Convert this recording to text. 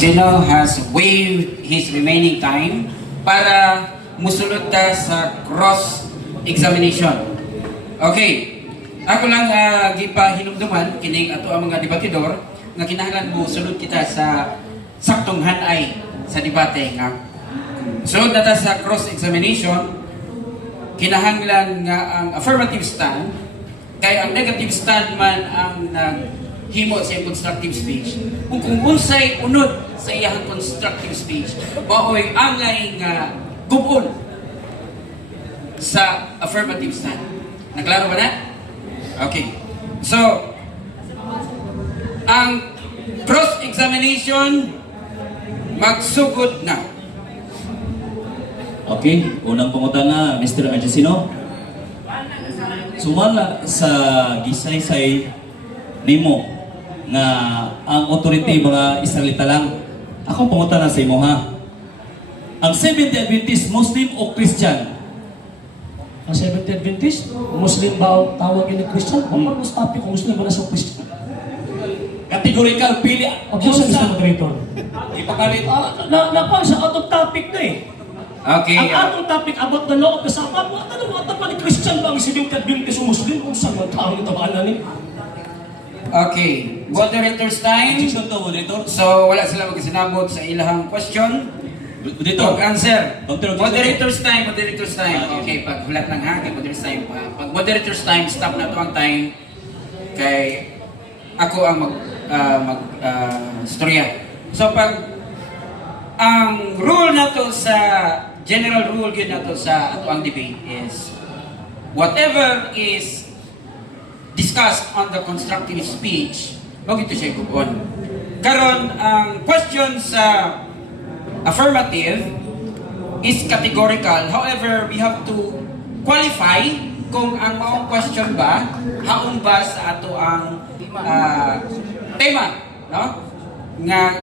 Sino has waived his remaining time para musulod ta sa cross-examination. Okay. Ako lang gipahinumduman kining ato ang mga debatidor nga kinahanglan mo sulod kita sa saktong hanay sa debate nga sulod na ta sa cross-examination. Kinahanglan nga ang affirmative stand kay ang negative stand man ang naghimo sa constructive speech. Kung unsay unod sa iyang constructive speech, maoy angay nga gubon sa affirmative stand. Naklaro ba na? Okay. So, ang cross-examination magsugod na. Okay, unang pangutana, Mr. Argesino. Sumala sa gisaysay nimo nga ang authority mga Israelita lang. Akong pangutana sa imo ha. Ang Seventh-day Adventist, Muslim o Christian? Ang Seventh-day Adventist, Muslim ba ang tawag ni Christian? O mas topic kung Muslim ba na sa Christian? Categorical, pili. Objection, Mr. Moderator. Ipakalit. Napang sa out of topic na eh. Okay. Ang atong topic about the law of the Sabbath, ano mo ata pa ni Christian ba ang Seventh-day Adventist o Muslim? Kung saan ang taong tabaan ni? Okay. Moderator's time. Objection to, moderator. So, wala sila magkasinabot sa ilahang question. Moderator. Answer. Moderator's Moderator's time. Moderator's time. Okay, pag hulat lang ha, kay moderator's time. Pag moderator's time, stop na to ang time. Kay ako ang storya. So, pag ang rule na to sa, general rule yun na to sa ato ang debate is, whatever is discussed on the constructive speech, wag ito siya gubon. Karon, ang question sa affirmative is categorical. However, we have to qualify kung ang maong question ba, haon ba sa ato ang tema, no? Nga